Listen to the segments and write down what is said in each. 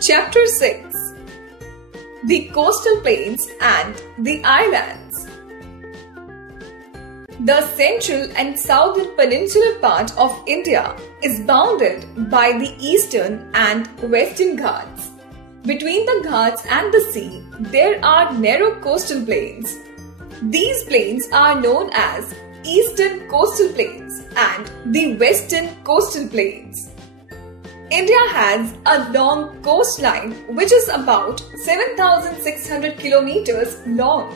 Chapter 6: The Coastal Plains and the Islands. The central and southern peninsular part of India is bounded by the eastern and western Ghats. Between the Ghats and the sea, there are narrow coastal plains. These plains are known as Eastern Coastal Plains and the Western Coastal Plains. India has a long coastline which is about 7,600 kilometers long.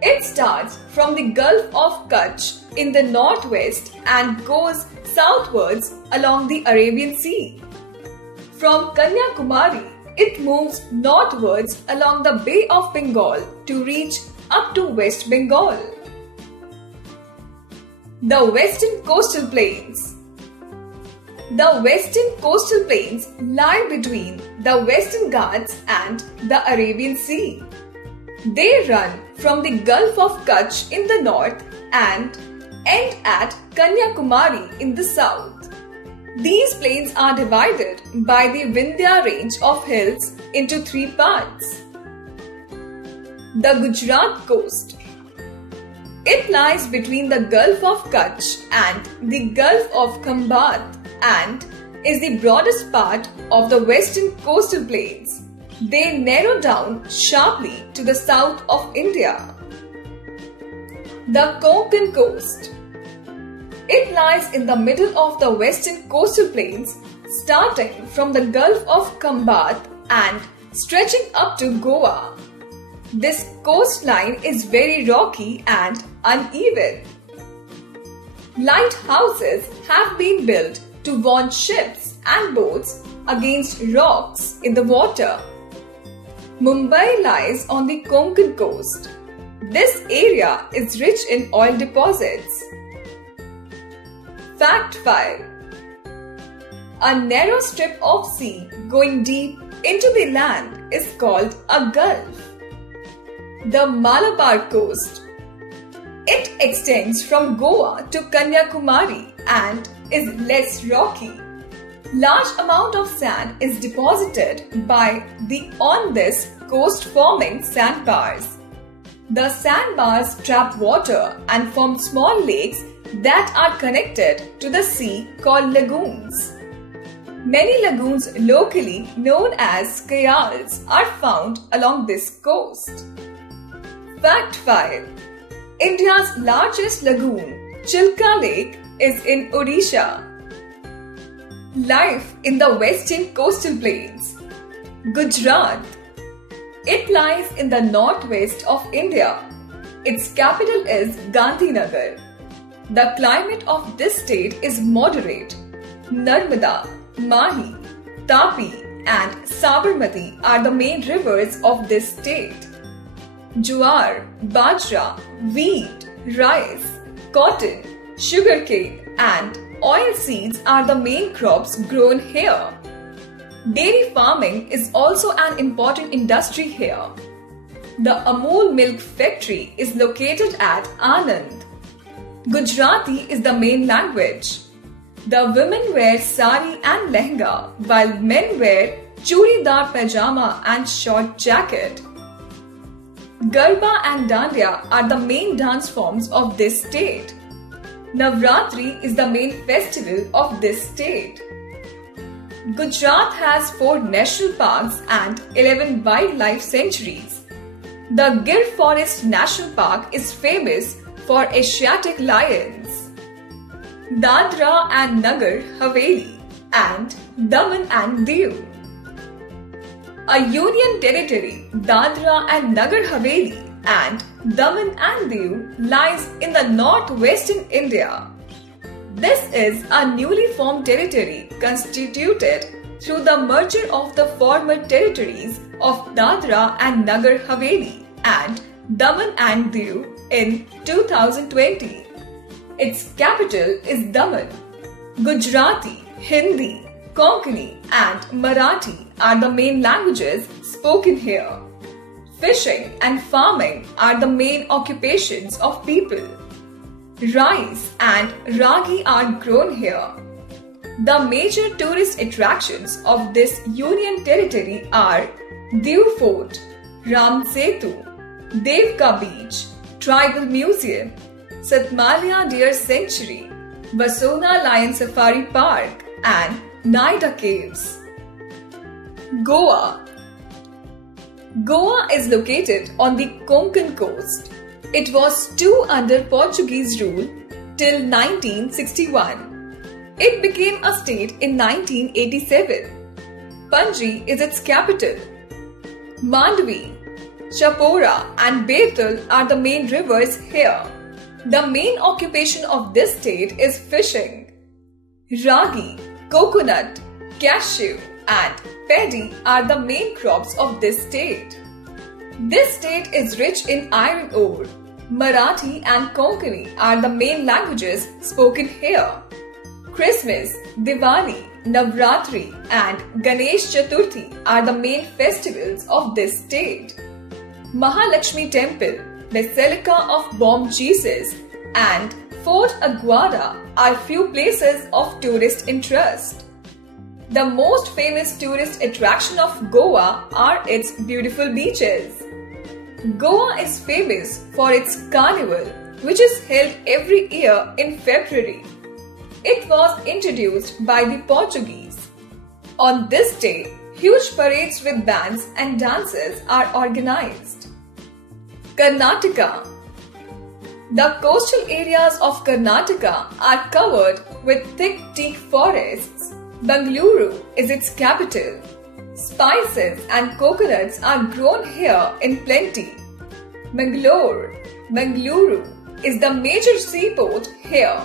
It starts from the Gulf of Kutch in the northwest and goes southwards along the Arabian Sea. From Kanyakumari, it moves northwards along the Bay of Bengal to reach up to West Bengal. The Western Coastal Plains. The Western Coastal Plains lie between the Western Ghats and the Arabian Sea. They run from the Gulf of Kutch in the north and end at Kanyakumari in the south. These plains are divided by the Vindhya range of hills into three parts. The Gujarat coast. It lies between the Gulf of Kutch and the Gulf of Khambat and is the broadest part of the western coastal plains. They narrow down sharply to the south of India. The Konkan coast. It lies in the middle of the western coastal plains, starting from the Gulf of Khambat and stretching up to Goa. This coastline is very rocky and uneven. Lighthouses have been built to warn ships and boats against rocks in the water. Mumbai lies on the Konkan coast. This area is rich in oil deposits. Fact file: a narrow strip of sea going deep into the land is called a gulf. The Malabar coast. It extends from Goa to Kanyakumari and is less rocky. Large amount of sand is deposited on this coast forming sandbars. The sandbars trap water and form small lakes that are connected to the sea called lagoons. Many lagoons locally known as kayals are found along this coast. Fact file: India's largest lagoon, Chilka Lake, is in Odisha. Life in the western coastal plains. Gujarat. It lies in the northwest of India. Its capital is Gandhinagar. The climate of this state is moderate. Narmada, Mahi, Tapi and Sabarmati are the main rivers of this state. Jowar, bajra, wheat, rice, cotton, sugarcane and oil seeds are the main crops grown here. Dairy farming is also an important industry here. The Amul milk factory is located at Anand. Gujarati is the main language. The women wear sari and lehenga while men wear churidar pajama and short jacket. Garba and Dandiya are the main dance forms of this state. Navratri is the main festival of this state. Gujarat has 4 national parks and 11 wildlife sanctuaries. The Gir Forest National Park is famous for Asiatic lions. Dadra and Nagar Haveli and Daman and Diu. A union territory, Dadra and Nagar Haveli and Daman and Diu lies in the northwestern India. This is a newly formed territory constituted through the merger of the former territories of Dadra and Nagar Haveli and Daman and Diu in 2020. Its capital is Daman. Gujarati, Hindi, Konkani and Marathi are the main languages spoken here. Fishing and farming are the main occupations of people. Rice and ragi are grown here. The major tourist attractions of this Union Territory are Diu Fort, Ram Setu, Devka Beach, Tribal Museum, Satmalia Deer Sanctuary, Vasona Lion Safari Park, and Naida Caves. Goa. Goa is located on the Konkan coast. It was too under Portuguese rule till 1961. It became a state in 1987. Panji is its capital. Mandvi, Chapora and Betul are the main rivers here. The main occupation of this state is fishing. Ragi, coconut, cashew and paddy are the main crops of this state. This state is rich in iron ore. Marathi and Konkani are the main languages spoken here. Christmas, Diwali, Navratri and Ganesh Chaturthi are the main festivals of this state. Mahalakshmi Temple, Basilica of Bom Jesus and Fort Aguada are few places of tourist interest. The most famous tourist attraction of Goa are its beautiful beaches. Goa is famous for its carnival, which is held every year in February. It was introduced by the Portuguese. On this day, huge parades with bands and dances are organized. Karnataka. The coastal areas of Karnataka are covered with thick teak forests. Bangalore is its capital. Spices and coconuts are grown here in plenty. Mangaluru is the major seaport here.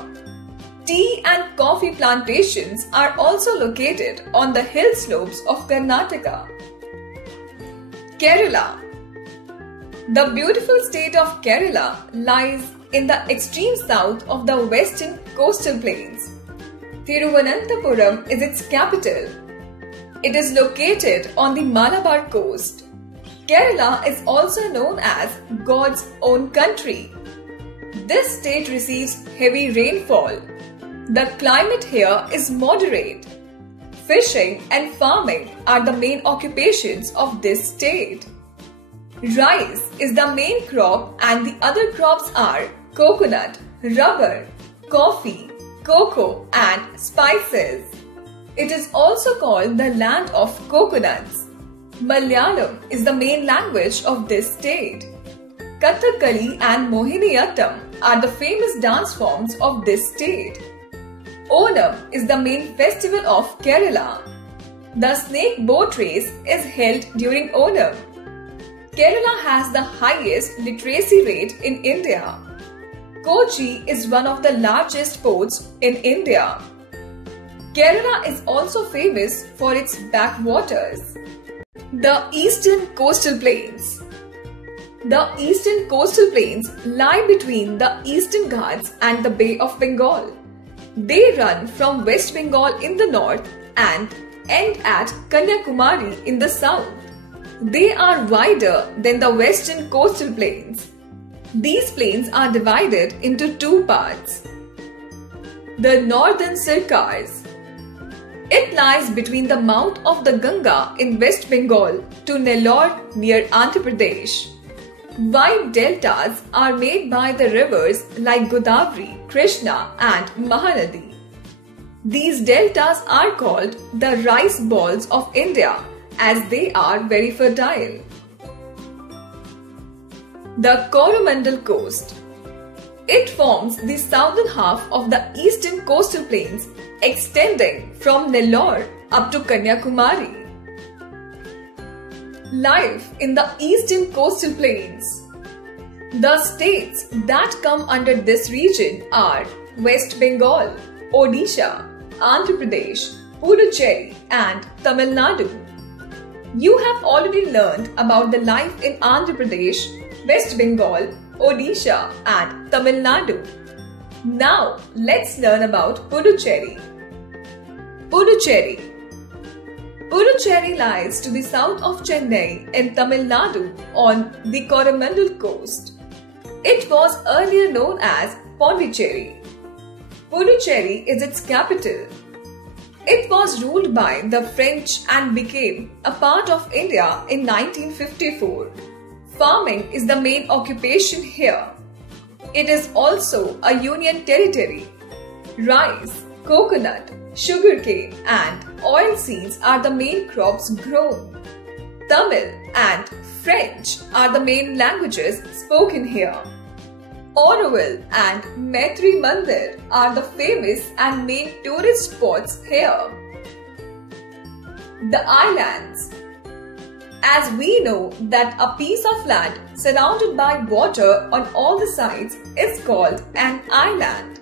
Tea and coffee plantations are also located on the hill slopes of Karnataka. Kerala. The beautiful state of Kerala lies in the extreme south of the western coastal plains. Thiruvananthapuram is its capital. It is located on the Malabar coast. Kerala is also known as God's own country. This state receives heavy rainfall. The climate here is moderate. Fishing and farming are the main occupations of this state. Rice is the main crop and the other crops are coconut, rubber, coffee, cocoa and spices. It is also called the land of coconuts. Malayalam is the main language of this state. Kathakali and Mohiniyattam are the famous dance forms of this state. Onam is the main festival of Kerala. The snake boat race is held during Onam. Kerala has the highest literacy rate in India. Kochi is one of the largest ports in India. Kerala is also famous for its backwaters. The Eastern Coastal Plains. The Eastern Coastal Plains lie between the Eastern Ghats and the Bay of Bengal. They run from West Bengal in the north and end at Kanyakumari in the south. They are wider than the Western Coastal Plains. These plains are divided into two parts. The Northern Sircars. It lies between the mouth of the Ganga in West Bengal to Nellore near Andhra Pradesh. Wide deltas are made by the rivers like Godavari, Krishna and Mahanadi. These deltas are called the rice balls of India as they are very fertile. The Coromandel Coast. It forms the southern half of the eastern coastal plains extending from Nellore up to Kanyakumari. Life in the eastern coastal plains. The states that come under this region are West Bengal, Odisha, Andhra Pradesh, Puducherry and Tamil Nadu. You have already learned about the life in Andhra Pradesh, West Bengal, Odisha and Tamil Nadu. Now let's learn about Puducherry. Puducherry. Puducherry lies to the south of Chennai in Tamil Nadu on the Coromandel coast. It was earlier known as Pondicherry. Puducherry is its capital. It was ruled by the French and became a part of India in 1954. Farming is the main occupation here. It is also a union territory. Rice, coconut, sugarcane and oilseeds are the main crops grown. Tamil and French are the main languages spoken here. Auroville and Maitri Mandir are the famous and main tourist spots here. The islands. As we know that a piece of land surrounded by water on all the sides is called an island.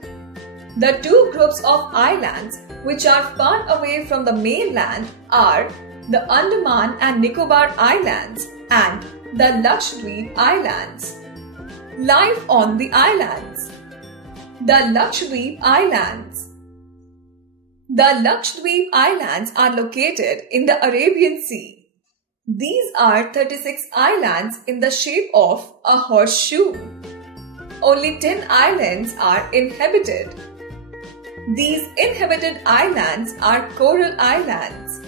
The two groups of islands which are far away from the mainland are the Andaman and Nicobar Islands and the Lakshadweep Islands. Life on the islands. The Lakshadweep Islands. The Lakshadweep Islands are located in the Arabian Sea. These are 36 islands in the shape of a horseshoe. Only 10 islands are inhabited. These inhabited islands are coral islands.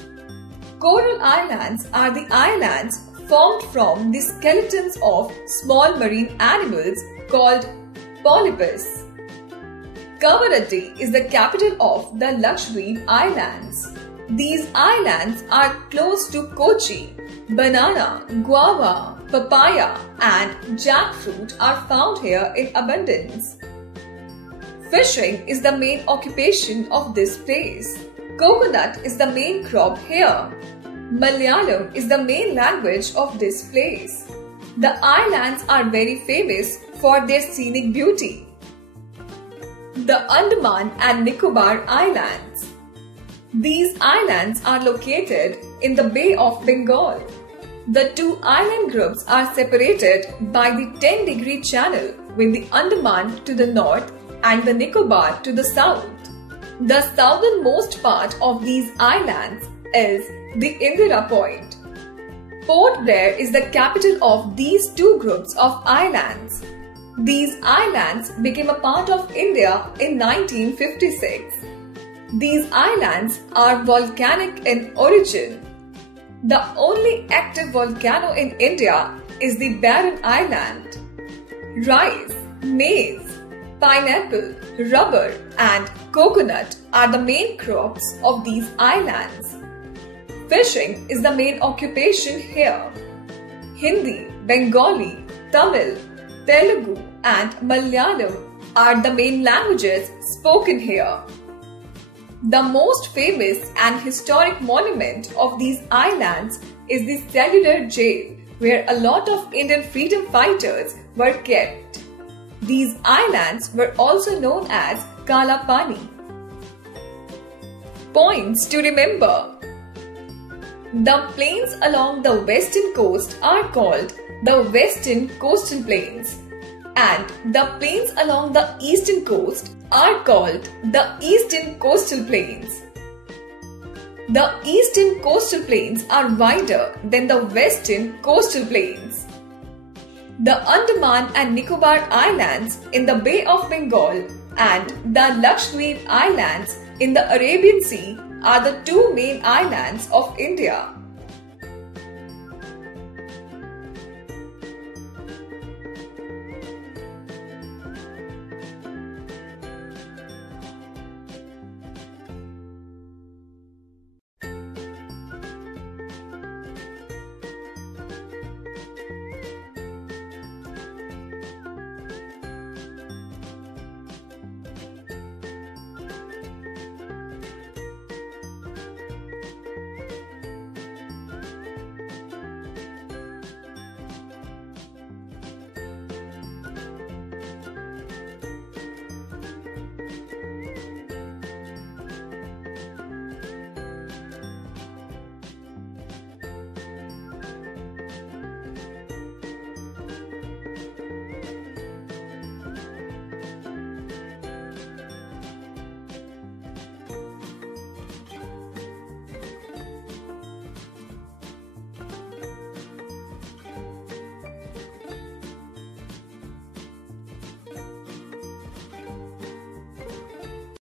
Coral islands are the islands formed from the skeletons of small marine animals called polypus. Kavaratti is the capital of the Lakshadweep Islands. These islands are close to Kochi. Banana, guava, papaya and jackfruit are found here in abundance. Fishing is the main occupation of this place. Coconut is the main crop here. Malayalam is the main language of this place. The islands are very famous for their scenic beauty. The Andaman and Nicobar Islands. These islands are located in the Bay of Bengal. The two island groups are separated by the 10-degree channel with the Andaman to the north and the Nicobar to the south. The southernmost part of these islands is the Indira Point. Port Blair is the capital of these two groups of islands. These islands became a part of India in 1956. These islands are volcanic in origin. The only active volcano in India is the Barren Island. Rice, maize, pineapple, rubber and coconut are the main crops of these islands. Fishing is the main occupation here. Hindi, Bengali, Tamil, Telugu and Malayalam are the main languages spoken here. The most famous and historic monument of these islands is the Cellular Jail, where a lot of Indian freedom fighters were kept. These islands were also known as Kala Pani. Points to remember. The plains along the western coast are called the Western Coastal Plains, and the plains along the eastern coast are called the Eastern Coastal Plains. The Eastern Coastal Plains are wider than the Western Coastal Plains. The Andaman and Nicobar Islands in the Bay of Bengal and the Lakshadweep Islands in the Arabian Sea are the two main islands of India.